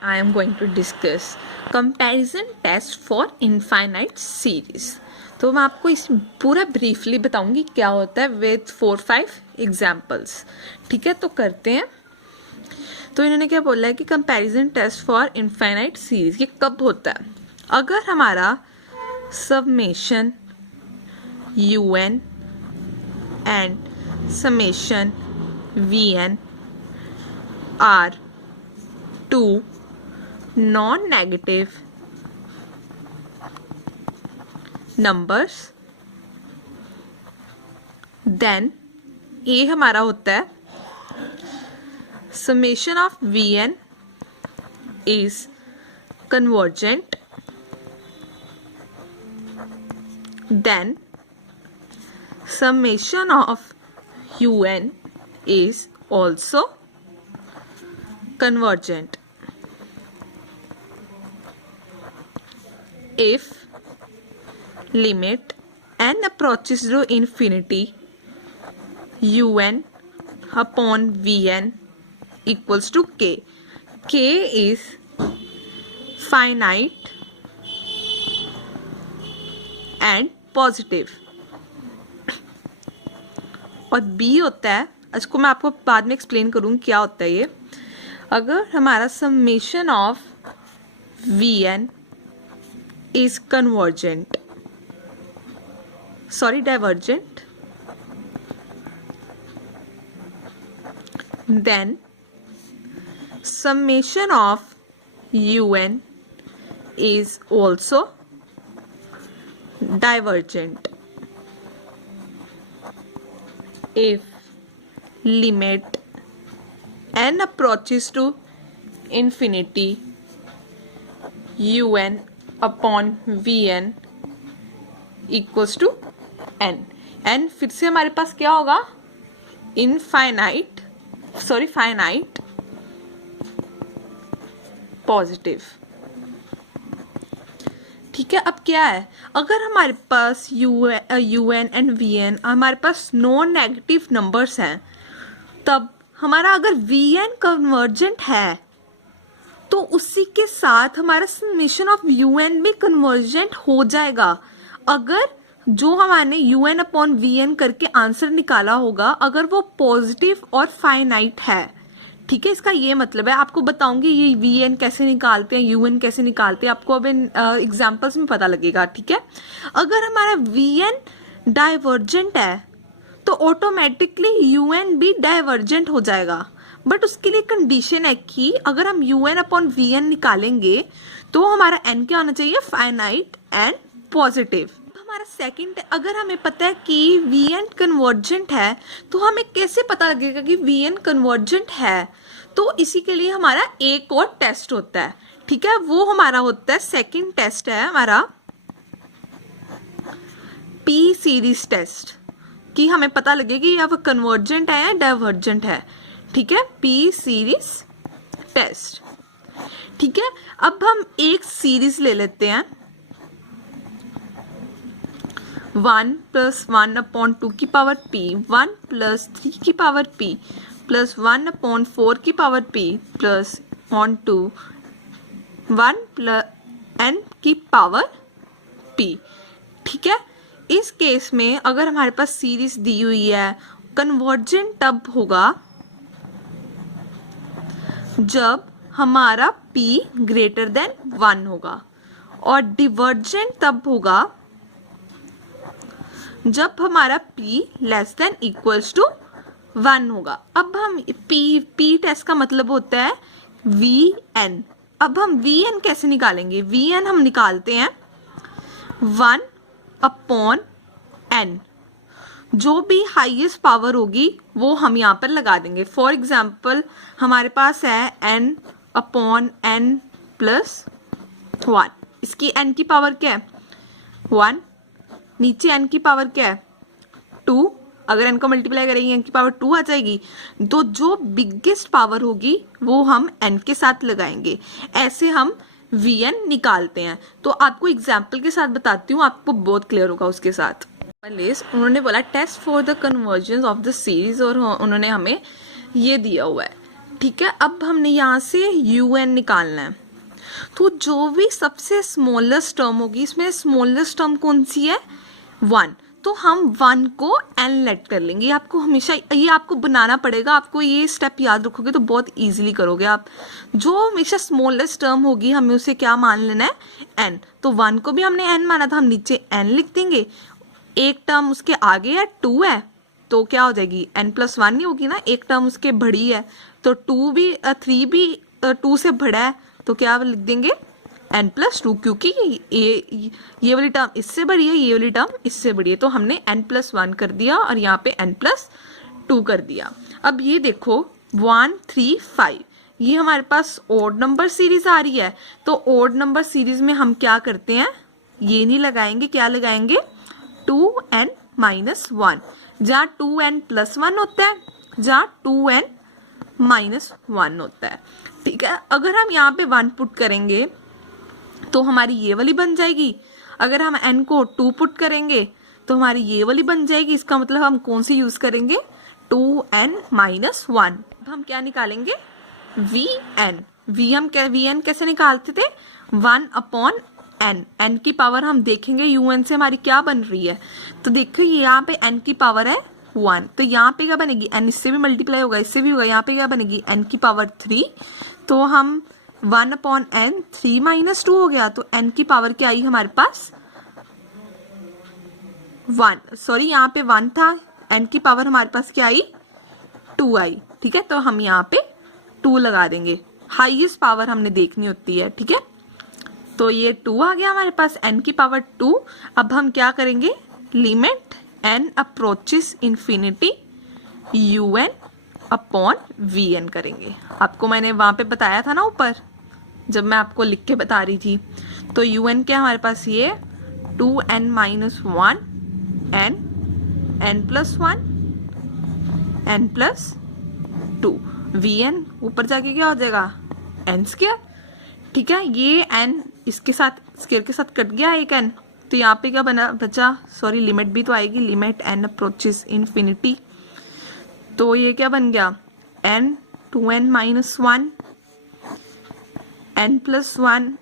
I am going to discuss comparison test for infinite series. तो मैं आपको इस पूरा ब्रीफली बताऊंगी क्या होता है विथ 4-5 एग्जाम्पल्स. ठीक है, तो करते हैं. तो इन्होंने क्या बोला है कि comparison test for infinite series ये कब होता है? अगर हमारा summation un and summation vn are two non-negative numbers, then ये हमारा होता है summation of vn is convergent, then summation of un is also convergent. If limit n approaches to infinity, un upon vn equals to k. K is finite and positive. और b होता है, इसको मैं आपको बाद में एक्सप्लेन करूँगी क्या होता है ये. अगर हमारा summation of vn is convergent, sorry divergent, then summation of un is also divergent. If limit n approaches to infinity, un upon vn equals to n. n फिर से हमारे पास क्या होगा? Finite positive. ठीक है, अब क्या है? अगर हमारे पास un एंड vn हमारे पास नॉन नेगेटिव नंबर्स हैं, तब हमारा अगर vn कन्वर्जेंट है तो उसी के साथ हमारा समेशन ऑफ un भी कन्वर्जेंट हो जाएगा. अगर जो हमारे un अपॉन vn करके आंसर निकाला होगा अगर वो पॉजिटिव और फाइनाइट है. ठीक है, इसका ये मतलब है. आपको बताऊंगी ये vn कैसे निकालते हैं, un कैसे निकालते हैं, आपको अब इन एग्जाम्पल्स में पता लगेगा. ठीक है, अगर हमारा vn डाइवर्जेंट है तो ऑटोमेटिकली un भी डाइवर्जेंट हो जाएगा. बट उसके लिए कंडीशन है कि अगर हम un अपॉन vn निकालेंगे तो हमारा n क्या होना चाहिए? Finite and positive. हमारा सेकंड, अगर हमें पता है कि vn कन्वर्जेंट है तो हमें कैसे पता लगेगा कि vn कन्वर्जेंट है? तो इसी के लिए हमारा एक और टेस्ट होता है. ठीक है, वो हमारा होता है सेकंड टेस्ट है हमारा p सीरीज टेस्ट, कि हमें पता लगे कि यह कन्वर्जेंट है या डाइवर्जेंट है. ठीक है, p सीरीज टेस्ट. ठीक है, अब हम एक सीरीज ले लेते हैं 1 + 1 अपॉन 2 की पावर p, 1 + 3 की पावर p, प्लस 1 अपॉन 4 की power p, plus on 2 1 + n की पावर p. ठीक है, इस केस में अगर हमारे पास सीरीज दी हुई है, कन्वर्जेंट तब होगा जब हमारा p ग्रेटर देन 1 होगा, और डिवर्जेंट तब होगा जब हमारा p less than equals to 1 होगा. अब हम p टेस्ट का मतलब होता है vn. अब हम vn कैसे निकालेंगे? vn हम निकालते हैं 1 अपॉन n. जो भी हाईएस्ट पावर होगी वो हम यहाँ पर लगा देंगे. फॉर एग्जाम्पल हमारे पास है n अपॉन n प्लस 1. इसकी n की पावर क्या है? 1. नीचे n की पावर क्या है? 2. अगर n को मल्टीप्लाई करेंगे n की पावर 2 आ जाएगी. तो जो बिगेस्ट पावर होगी वो हम n के साथ लगाएंगे. ऐसे हम vn निकालते हैं. तो आपको एग्जाम्पल के साथ बताती हूँ, आपको बहुत क्लियर होगा उसके साथ. उन्होंने बोला test for the convergence of the series, और उन्होंने हमें ये दिया हुआ है ठीक है, अब हमने यहाँ से UN निकालना है। तो जो भी सबसे स्मॉलेस्ट टर्म होगी, इसमें स्मॉलेस्ट टर्म कौन सी है? 1। तो हम 1 को n लेट कर लेंगे। ये आपको हमेशा ये आपको बनाना पड़ेगा, आपको ये स्टेप याद रखोगे तो बहुत इजीली करोगे आप। जो हमेशा स्मॉलेस्ट टर्म होगी हमें उसे क्या मान लेना है? n। तो 1 को भी हमने n माना था, हम नीचे n लिख देंगे। एक टर्म उसके आगे है 2 है, तो क्या हो जाएगी? n+1 नहीं होगी ना, एक टर्म उसके बड़ी है, तो 3 भी 2 से बड़ा है, तो क्या लिख देंगे? n+2, क्योंकि ये वाली टर्म इससे बड़ी है, ये वाली टर्म इससे बड़ी है, तो हमने n+1 कर दिया और यहाँ पे n+2 कर दिया। अब ये देखो 1 3 5 ये हमारे पास ओड नंबर सीरीज आ रही है। तो ओड नंबर सीरीज में हम क्या करते हैं? ये नहीं लगाएंगे, क्या लगाएंगे? 2n-1, जहाँ 2n+1 होता है, जहाँ 2n-1 होता है। ठीक है, अगर हम यहाँ पे 1 पुट करेंगे तो हमारी ये वाली बन जाएगी। अगर हम n को 2 पुट करेंगे तो हमारी ये वाली बन जाएगी। इसका मतलब हम कौन सी यूज करेंगे? 2n-1। हम क्या निकालेंगे? vn। vn कैसे निकालते थे? 1/n। n की पावर हम देखेंगे un से हमारी क्या बन रही है। तो देखो यहाँ पे n की पावर है 1, तो यहाँ पे क्या बनेगी? n इससे भी मल्टीप्लाई होगा, इससे भी होगा, यहाँ पे क्या बनेगी? n की पावर 3। तो हम 1/n 3 - 2 हो गया, तो n की पावर क्या आई हमारे पास? 1। सॉरी, यहाँ पे 1 था, n की पावर हमारे पास क्या आई? 2 आई। ठीक है, तो हम यहाँ पे 2 लगा देंगे, हाईएस्ट पावर हमने देखनी होती है। ठीक है, तो ये 2 आ गया हमारे पास, n की पावर 2। अब हम क्या करेंगे? Limit n approaches infinity un/vn करेंगे। आपको मैंने वहां पे बताया था ना ऊपर, जब मैं आपको लिख के बता रही थी। तो un क्या हमारे पास? ये 2n-1 n+1 n+2 vn ऊपर जाके क्या हो जाएगा? n²। ठीक है, ये n इसके साथ स्क्वायर के साथ कट गया एक n, तो यहाँ पे क्या बना बचा? सॉरी, लिमिट भी तो आएगी, लिमिट n अप्रोचेस इन्फिनिटी। तो ये क्या बन गया? n 2n-1 n+1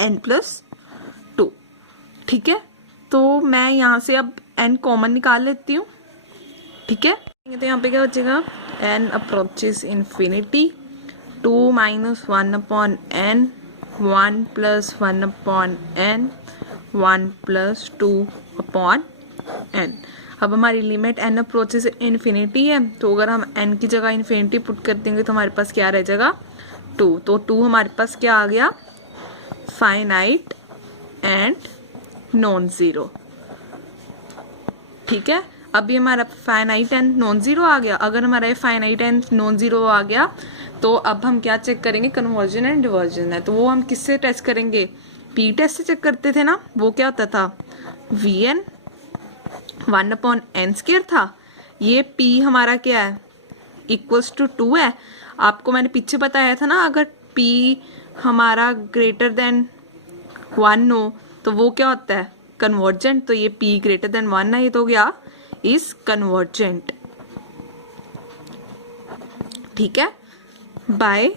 n+2। ठीक है, तो मैं यहाँ से अब n कॉमन निकाल लेती हूँ। ठीक है, तो यहाँ पे क्या बचेगा? n approaches infinity 2 - 1/n 1 + 1/n 1 + 2/n। अब हमारी लिमिट n अप्रोचेस इन्फिनिटी है, तो अगर हम n की जगह इन्फिनिटी पुट कर देंगे तो हमारे पास क्या रह जाएगा? 2। तो 2 हमारे पास क्या आ गया? Finite and non zero. ठीक है, अब ये हमारा फाइनाइट एंड नॉन जीरो आ गया। अगर हमारा ये फाइनाइट एंड नॉन जीरो आ गया तो अब हम क्या चेक करेंगे? कन्वर्जन एंड डिवर्जन है, तो वो हम किससे टेस्ट करेंगे? पी टेस्ट से चेक करते थे ना। वो क्या होता था? vn 1/n² था। ये p हमारा क्या है? इक्वल्स टू 2 है। आपको मैंने पीछे बताया था ना, अगर p हमारा ग्रेटर देन 1 हो तो वो क्या होता है? कन्वर्जेंट। तो ये p ग्रेटर देन 1 है, ये तो हो गया इज कन्वर्जेंट। ठीक है, by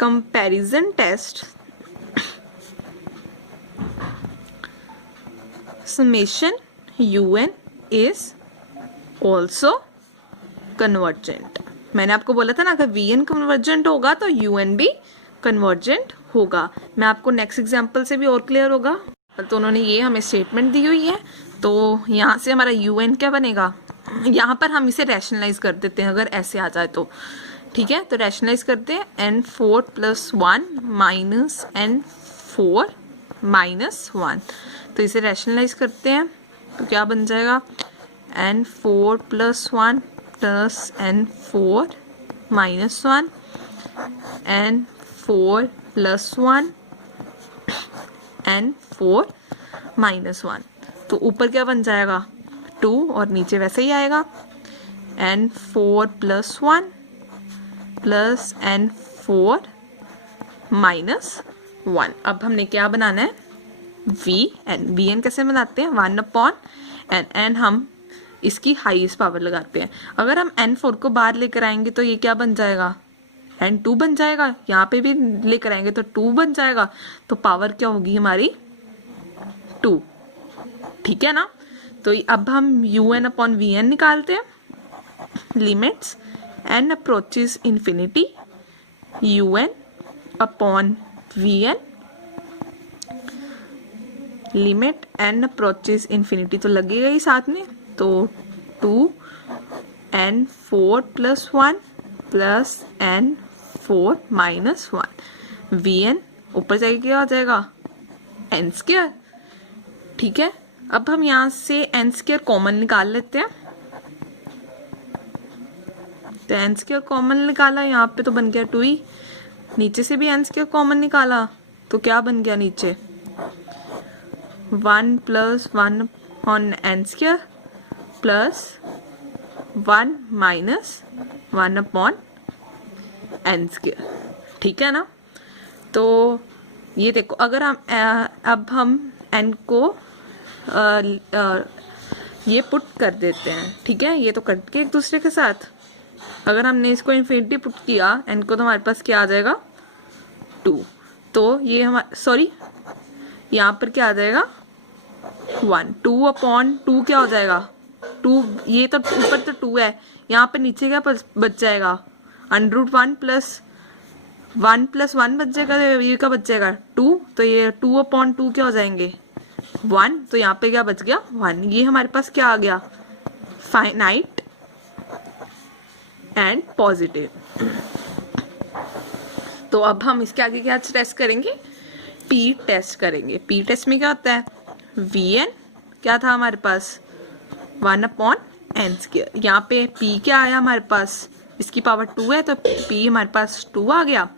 comparison test summation un is also convergent। मैंने आपको बोला था ना, अगर vn कन्वर्जेंट होगा तो un भी कन्वर्जेंट होगा। मैं आपको नेक्स्ट एग्जांपल से भी और क्लियर होगा। तो उन्होंने ये हमें स्टेटमेंट दी हुई है, तो यहाँ से हमारा un क्या बनेगा? यहाँ पर हम इसे रैशनलाइज कर देते हैं, अगर ऐसे आ जाए तो। ठीक है, तो रैशनलाइज करते हैं। n4 + 1 - n4 - 1, तो इसे रैशनलाइज करते हैं तो क्या बन जाएगा? n4 + 1 + n4 - 1 n4 + 1 n4 - 1, तो ऊपर क्या बन जाएगा? 2, और नीचे वैसे ही आएगा n4 + 1 + n4 - 1। अब हमने क्या बनाना है? vn कैसे बनाते हैं? 1/n। n हम इसकी हाईएस्ट पावर लगाते हैं। अगर हम n4 को बाहर लेकर आएंगे तो ये क्या बन जाएगा, n2 बन जाएगा। यहाँ पे भी लेकर आएंगे तो 2 बन जाएगा, तो पावर क्या होगी हमारी 2। ठीक है ना। तो अब हम un अपॉन vn निकालते हैं। Limits n approaches infinity, un upon vn, limit n approaches infinity तो लगेगा ही साथ में, तो 2n4 plus 1 plus n4 minus 1, vn ऊपर जाके क्या हो जाएगा n स्क्वायर। ठीक है, अब हम यहाँ से n स्क्वायर कॉमन निकाल लेते हैं। तो n स्क्वायर कॉमन निकाला, यहाँ पे तो बन गया 2 ही, नीचे से भी n स्क्वायर कॉमन निकाला तो क्या बन गया नीचे 1 plus 1 on n square plus 1 minus 1 upon n square. ठीक है ना। तो ये देखो, अगर हम अब हम n को ये पुट कर देते हैं। ठीक है, ये तो कट के एक दूसरे के साथ, अगर हमने इसको इन्फिनिटी पुट किया n को तो हमारे पास क्या आ जाएगा 2। तो ये हमारा सॉरी यहाँ पर क्या आ जाएगा 1, 2 अपॉन 2 क्या हो जाएगा 2, ये तो ऊपर तो 2 है, यहाँ पे नीचे क्या बच जाएगा √1 प्लस 1 प्लस 1 बच जाएगा, ये क्या बच जाएगा 2, तो ये 2 अपॉन 2 क्या हो जाएंगे 1, तो यहाँ पे क्या बच गया 1। ये हमारे पास क्या आ गया फाइनाइट एंड पॉजिटिव। तो अब हम इसके आगे क्या टेस्ट करेंगे, p टेस्ट करेंगे। p टेस्ट में क्या होता है vn क्या था हमारे पास 1 अपॉन n स्क्वायर, यहाँ पे p क्या आया हमारे पास, इसकी पावर 2 है तो p हमारे पास 2 आ गया,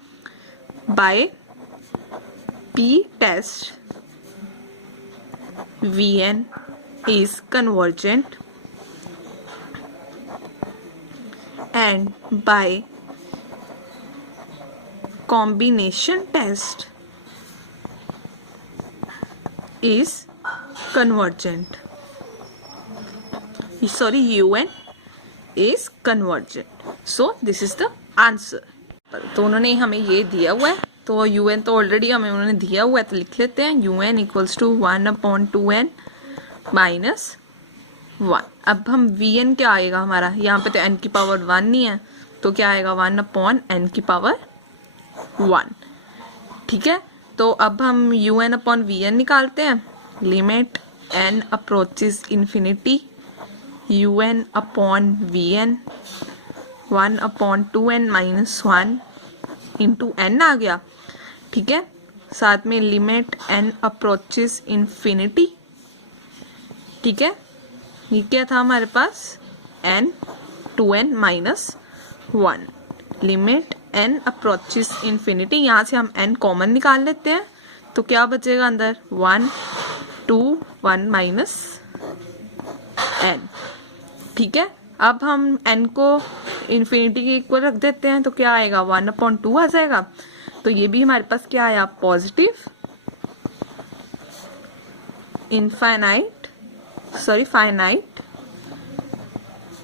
by p test vn is convergent and by combination test is convergent, sorry un is convergent, so this is the answer। तो उन्होंने हमें ये दिया हुआ है, तो un तो ऑलरेडी हमें उन्होंने दिया हुआ है, तो लिख लेते हैं un equals to 1 upon 2n minus 1। अब हम vn क्या आएगा हमारा, यहाँ पे तो n की पावर 1 नहीं है, तो क्या आएगा 1 अपॉन n की पावर 1। ठीक है, तो अब हम un अपॉन vn निकालते हैं। Limit n approaches infinity, un upon vn 1 upon 2n minus 1 into n आ गया। ठीक है, साथ में लिमिट n अप्रोचेस इन्फिनिटी। ठीक है, ये क्या था हमारे पास n 2n minus 1, limit n approaches infinity, यहाँ से हम n कॉमन निकाल लेते हैं, तो क्या बचेगा अंदर 1 2 1 माइनस n। ठीक है, अब हम n को इन्फिनिटी के इक्वल रख देते हैं, तो क्या आएगा 1 अपॉन 2 आ जाएगा, तो ये भी हमारे पास क्या आया पॉजिटिव फाइनाइट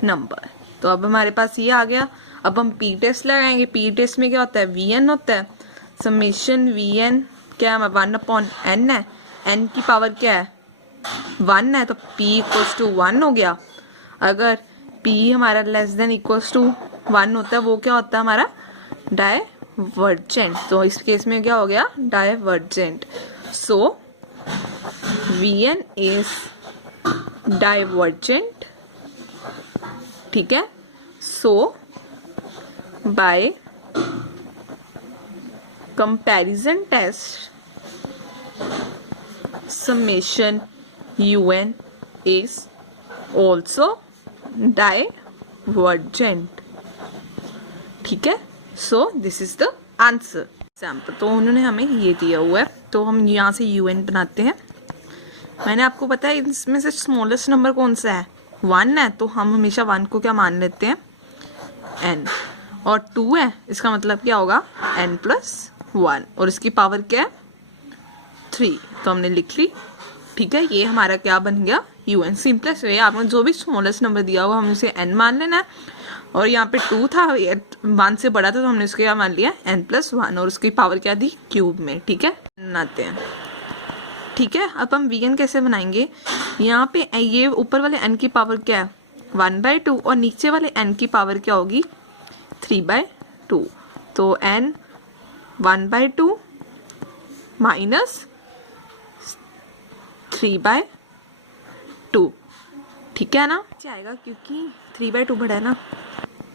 नंबर। तो अब हमारे पास ये आ गया। अब हम p टेस्ट लगाएंगे। p टेस्ट में क्या होता है vn होता है, समेशन vn क्या है 1 अपॉन n है, n की पावर क्या है 1 है, तो p इक्वल्स टू 1 हो गया। अगर p हमारा लेस देन इक्वल्स टू 1 होता है, वो क्या होता है हमारा डाइवर्जेंट, तो इस केस में क्या हो गया divergent. So vn is divergent. ठीक है, so by comparison test summation un is also divergent। ठीक है, so this is the answer. Example तो उन्होंने हमें ये दिया हुआ है, तो हम यहाँ से un बनाते हैं। मैंने आपको पता है इसमें से स्मॉलेस्ट नंबर कौन सा है 1 है, तो हम हमेशा 1 को क्या मान लेते हैं n, और 2 है, इसका मतलब क्या होगा n प्लस 1, और इसकी पावर क्या है 3, तो हमने लिख ली। ठीक है, ये हमारा क्या बन गया un। सिंपलेस्ट वे, आपने जो भी स्मॉलेस्ट नंबर दिया हुआ हमें उसे n मान लेना है, और यहाँ पे 2 था, 1 से बड़ा था तो हमने उसके क्या मान लिया n+1, और उसकी पावर क्या दी क्यूब में। ठीक है, बनाते हैं। ठीक है, अब हम vn कैसे बनाएंगे, यहाँ पे ये ऊपर वाले n की पावर क्या है 1/2, और नीचे वाले n की पावर क्या होगी 3/2, तो n 1/2 माइनस 3/2, ठीक है ना, जाएगा क्योंकि 3/2 बड़ा है ना,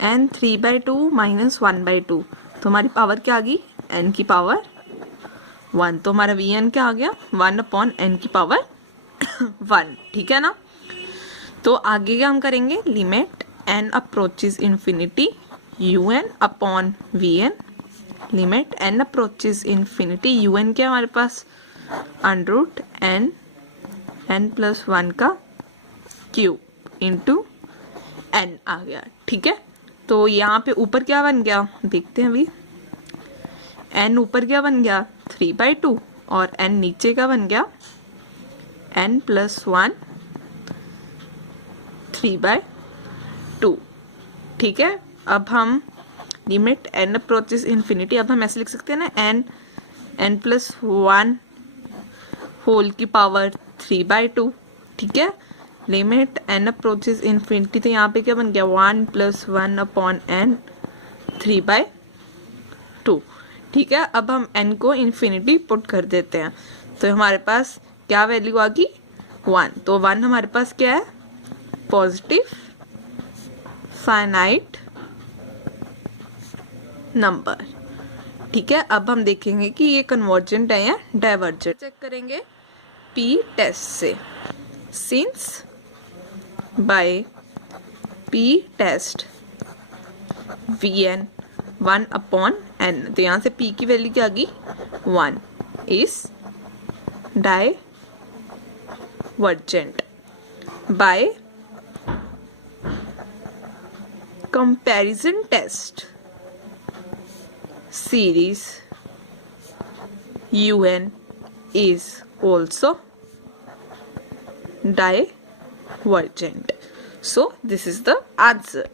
n 3/2 माइनस 1/2, तो हमारी पावर क्या आ गई n की पावर 1, तो हमारा vn क्या आ गया 1/n की पावर 1। ठीक है ना, तो आगे क्या हम करेंगे, limit n approaches infinity un upon vn, limit n approaches infinity un क्या हमारे पास n+1 का क्यूब इंटू n आ गया। ठीक है, तो यहाँ पे ऊपर क्या बन गया देखते हैं अभी, n ऊपर क्या बन गया 3/2, और n नीचे का बन गया n+1 3/2। ठीक है, अब हम लिमिट n अप्रोचेस इन्फिनिटी, अब हम ऐसे लिख सकते हैं ना n+1 होल की पावर 3/2। ठीक है, लिमिट n अप्रोचेस इन्फिनिटी, तो यहाँ पे क्या बन गया 1+1/n 3/2। ठीक है, अब हम n को इन्फिनिटी पुट कर देते हैं, तो हमारे पास क्या वैल्यू आ गई 1, तो 1 हमारे पास क्या है पॉजिटिव फाइनाइट नंबर। ठीक है, अब हम देखेंगे कि ये कन्वर्जेंट है या डाइवर्जेंट, चेक करेंगे p टेस्ट से। Since by p test vn 1/n, तो यहाँ से p की वैल्यू क्या आ गई 1 is divergent by comparison test series un is also divergent. So this is the answer.